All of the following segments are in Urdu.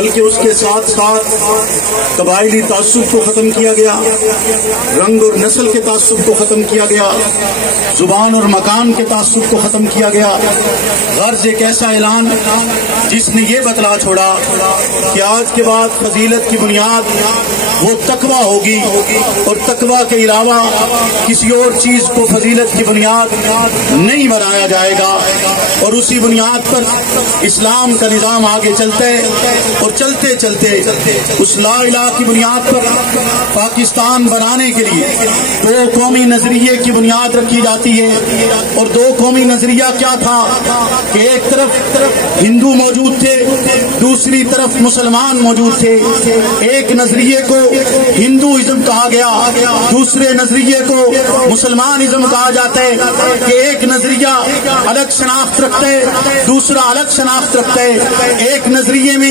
بلکہ اس کے ساتھ ساتھ قبائلی تعصب کو ختم کیا گیا، رنگ اور نسل کے تعصب کو ختم کیا گیا، زبان اور مکان کے تعصب کو ختم کیا گیا۔ غرض ایک ایسا اعلان جس نے یہ بتلا چھوڑا کہ آج کے بعد فضیلت کی بنیاد وہ تقویٰ ہوگی، اور تقویٰ کے علاوہ کسی اور چیز کو فضیلت کی بنیاد نہیں بنایا جائے گا، اور اسی بنیاد پر اسلام کا نظام آگے چلتا ہے، اور چلتے چلتے اس لا الہ کی بنیاد پر پاکستان بنانے کے لیے دو قومی نظریے کی بنیاد رکھی جاتی ہے۔ اور دو قومی نظریہ کیا تھا کہ ایک طرف ہندو موجود تھے، دوسری طرف مسلمان موجود تھے۔ ایک نظریے کو ہندوازم کہا گیا، دوسرے نظریے کو مسلمانزم کہا جاتا ہے کہ ایک نظریہ الگ شناخت رکھتا ہے، دوسرا الگ شناخت رکھتا ہے۔ ایک نظریے میں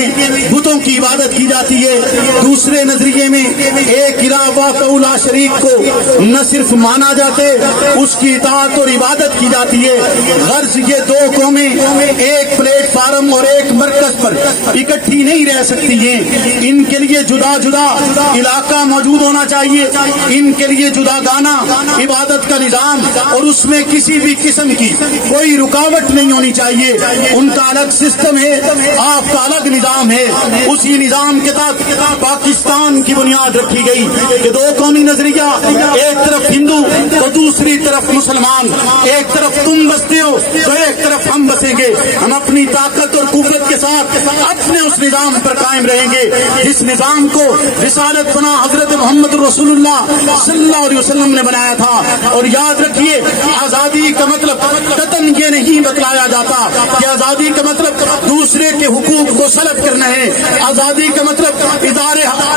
بتوں کی عبادت کی جاتی ہے، دوسرے نظریے میں ایک الہ واحد لا شریک کو نہ صرف مانا جاتا ہے، اس کی اطاعت اور عبادت کی جاتی ہے۔ غرض یہ دو قومیں ایک پلیٹ فارم اور ایک مرکز پر اکٹھی نہیں رہ سکتی ہیں، ان کے لیے جدا جدا علاقہ موجود ہونا چاہیے، ان کے لیے جدا گانا عبادت کا نظام، اور اس میں کسی بھی قسم کی کوئی رکاوٹ نہیں ہونی چاہیے۔ ان کا الگ سسٹم ہے، آپ کا الگ نظام ہے۔ اسی نظام کے تحت پاکستان کی بنیاد رکھی گئی کہ دو قومی نظریہ، ایک طرف ہندو تو دوسری طرف مسلمان، ایک طرف تم بستے ہو تو ایک طرف ہم بسیں گے۔ ہم اپنی طاقت اور قوت کے ساتھ اپنے اس نظام پر قائم رہیں گے جس نظام کو رسالت بنا حضرت محمد رسول اللہ صلی اللہ علیہ وسلم نے بنایا تھا۔ اور یاد رکھیے، آزادی کا مطلب قطعاً یہ نہیں بتلایا جاتا کہ آزادی کا مطلب دوسرے کے حقوق کو سلب کرنا ہے۔ آزادی کا مطلب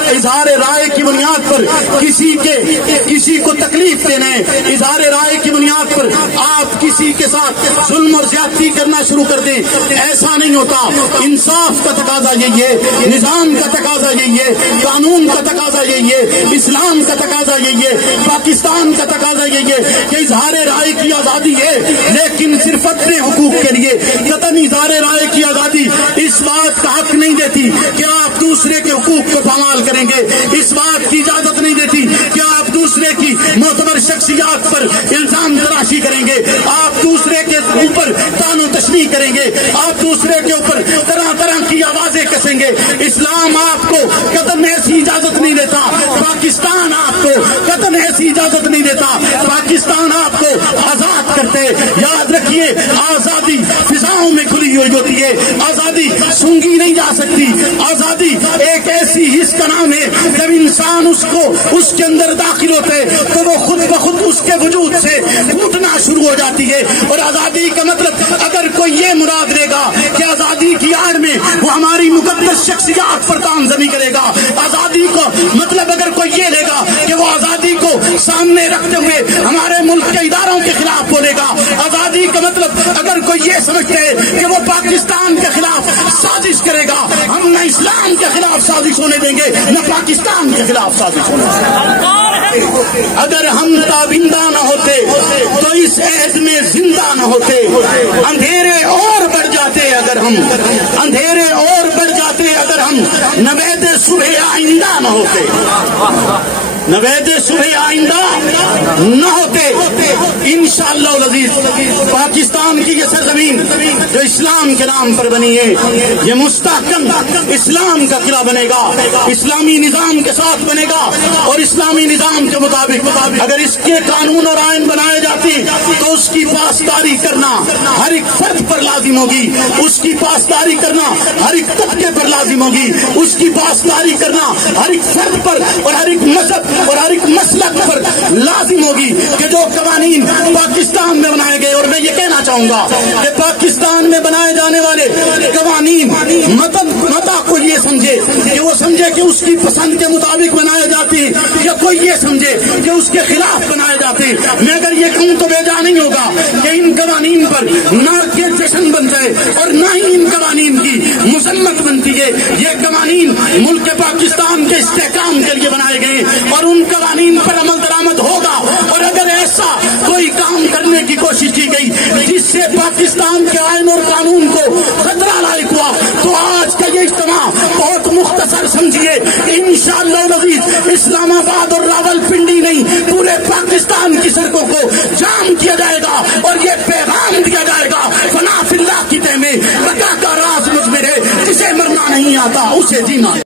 اظہار رائے کی بنیاد پر کسی کو تکلیف دینا ہے، اظہار رائے کی بنیاد پر آپ کسی کے ساتھ ظلم اور زیادتی کرنا شروع کر دیں، ایسا نہیں ہوتا۔ انصاف کا تقاضا یہی ہے، نظام کا تقاضا یہی ہے، قانون کا تقاضا یہی ہے، اسلام کا تقاضا یہی ہے، پاکستان کا تقاضا یہی ہے کہ اظہار رائے کی آزادی ہے، لیکن صرف اپنے حقوق کے لیے۔ قطعاً اظہار رائے کی آزادی اس بات کا حق نہیں دیتی کہ آپ دوسرے کے حقوق کو پامال کریں گے، اس بات کی اجازت نہیں دیتی کہ آپ دوسرے کی معتبر شخصیات پر الزام تراشی کریں گے، آپ دوسرے کے اوپر طعن و تشنیع کریں گے، آپ دوسرے کے اوپر طرح طرح کی آوازیں کسیں گے۔ اسلام آپ کو قطعاً ایسی اجازت نہیں دیتا، پاکستان آپ کو قطعاً ایسی اجازت نہیں دیتا، پاکستان آپ کو آزاد کرتے۔ یاد رکھیے، آزادی فضاؤں میں کھلی ہوئی ہوتی ہے، آزادی سونگی نہیں جا سکتی۔ آزادی ایک ایسی حص کا نام ہے، جب انسان اس کے اندر داخل ہوتے تو وہ خود بخود اس کے وجود سے پھوٹنا شروع ہو جاتی ہے۔ اور آزادی کا مطلب اگر کوئی یہ مراد لے گا کہ آزادی کی آڑ میں وہ ہماری مقدس شخصیات پر تانزنی کرے گا، آزادی کو مطلب اگر کوئی یہ لے گا کہ وہ آزادی کو سامنے رکھتے ہوئے ہمارے ملک کے اداروں کے خلاف بولے گا، آزادی کا مطلب اگر کوئی یہ سمجھتے ہے کہ وہ پاکستان کے خلاف سازش کرے گا، ہم نہ اسلام کے خلاف سازش ہونے دیں گے، نہ پاکستان کے خلاف سازش ہونے دیں گے۔ اگر ہم تابندہ نہ ہوتے تو اس عہد میں زندہ نہ ہوتے، اندھیرے اور بڑھ جاتے اگر ہم، اندھیرے اور بڑھ جاتے اگر ہم، نوید صبح آئندہ نہ ہوتے، نوید صبح آئندہ نہ ہوتے۔ انشاءاللہ العزیز پاکستان کی یہ سرزمین جو اسلام کے نام پر بنی ہے، یہ مستحکم اسلام کا قلعہ بنے گا، اسلامی نظام کے ساتھ بنے گا، اور اسلامی نظام کے مطابق اگر اس کے قانون اور آئین بنائے جاتے تو اس کی پاسداری کرنا ہر ایک فرد پر لازم ہوگی، اس کی پاسداری کرنا ہر ایک طبقے پر لازم ہوگی، اس کی پاسداری کرنا ہر ایک فرد پر اور ہر ایک مذہب اور ہر ایک مسلک پر لازم ہوگی کہ جو قوانین پاکستان میں بنائے گئے، اور میں یہ کہنا چاہوں گا کہ پاکستان میں بنائے جانے والے قوانین متا کو یہ سمجھے کہ وہ سمجھے کہ اس کی پسند کے مطابق بنائے جاتے ہیں، یا کوئی یہ سمجھے کہ اس کے خلاف بنائے جاتے ہیں۔ میں اگر یہ کہوں تو بیجا نہیں ہوگا کہ ان قوانین پر نہ کے جشن بنتا ہے اور نہ ہی ان قوانین کی مذمت بنتی ہے۔ یہ قوانین ملک پاکستان کے استحکام کے لیے بنائے گئے اور ان قوانین پر عمل درآمد ہوگا، اور اگر ایسا کوئی کام کرنے کی کوشش کی گئی جس سے پاکستان کے آئین اور قانون کو خطرہ لاحق ہوا تو آج کا یہ اجتماع بہت مختصر سمجھیے، انشاءاللہ العزیز اسلام آباد اور راولپنڈی نہیں پورے پاکستان کی سڑکوں کو جام کیا جائے گا اور یہ پیغام دیا جائے گا فنا فی اللہ کی تہ میں بقا کا راز مجھ میں ہے، جسے مرنا نہیں آتا اسے جینا